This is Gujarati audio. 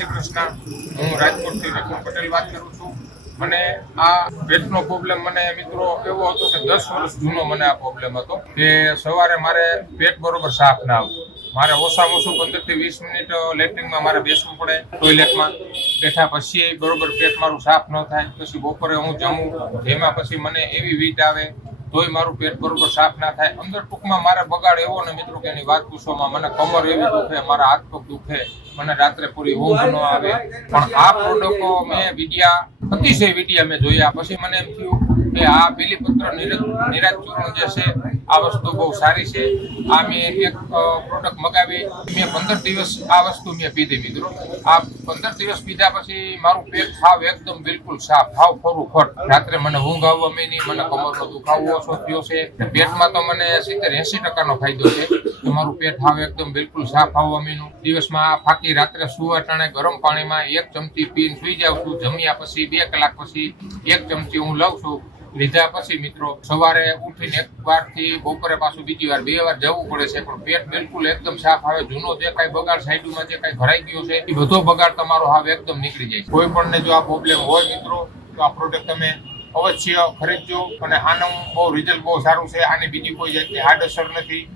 શ્રી કૃષ્ણ। હું રાજકોટથી વિપુલ પટેલ વાત કરું છું। મને આ પેટનો પ્રોબ્લેમ મને મિત્રો એવો હતો કે 10 વર્ષ જૂનો મને આ પ્રોબ્લેમ હતો કે સવારે મારે પેટ બરોબર સાફ ના આવતું। મારે ઓછામાં ઓછું 15 થી 20 મિનિટ લેટ્રિનમાં મારે બેસવું પડે ટોયલેટમાં। બેઠા પછી બરોબર પેટ મારું સાફ ન થાય। પછી બપોરે હું જમું, જેમાં પછી મને એવી વીટ આવે તોય મારું પેટ બરોબર સાફ ના થાય। અંદર ટૂંકમાં મારે બગાડ એવો ને મિત્રો કે એની વાત પૂછવામાં મને કમર એવી દુખે, મારા હાથ પગ દુખે, મને રાત્રે પૂરી ઊંઘ ન આવે। પણ આ પ્રોડક્ટો મેં વિડિયા અતિશય વિડિયા મેં જોયા પછી મને એમ થયું કે આ બીલીપત્ર નિરાજ ચૂર્ણ જે છે આ વસ્તુ બહુ સારી છે। આ મેં એક પ્રોડક્ટ મગાવી, મેં 15 દિવસ આ વસ્તુ મેં પીધી મિત્રો। આ 15 દિવસ પીધા પછી મારું પેટ સાવ એકદમ બિલકુલ સાફ, સાવ ખરું ખોટ। રાત્રે મને ઊંઘ આવવા માંડી, મને કમરનો દુખાવો ઓછો થયો છે। પેટમાં તો મને 70-80% ફાયદો છે કે મારું પેટ સાવ એકદમ બિલકુલ સાફ આવવા માંડ્યું। દિવસમાં આ ફાકી રાત્રે સુવા ટાણે ગરમ પાણીમાં 1 ચમચી પીને સુઈ જાઉં છું। જમ્યા પછી 2 કલાક પછી 1 ચમચી હું લઉં છું। લીધા પછી મિત્રો સવારે ઉઠીને એક વારથી બપોરે પાછું બીજી વાર 2 વાર જવું પડે છે, પણ પેટ બિલકુલ એકદમ સાફ આવે। જૂનો જે કાંઈ બગાડ સાઈડમાં જે કાંઈ ભરાઈ ગયો છે એ બધો બગાડ તમારો હવે એકદમ નીકળી જાય છે। કોઈ પણ ને જો આ પ્રોબ્લેમ હોય મિત્રો તો આ પ્રોડક્ટ તમે અવશ્ય ખરીદજો અને આનું બહુ રિઝલ્ટ બહુ સારું છે। આની બીજી કોઈ જાતની આડઅસર નથી।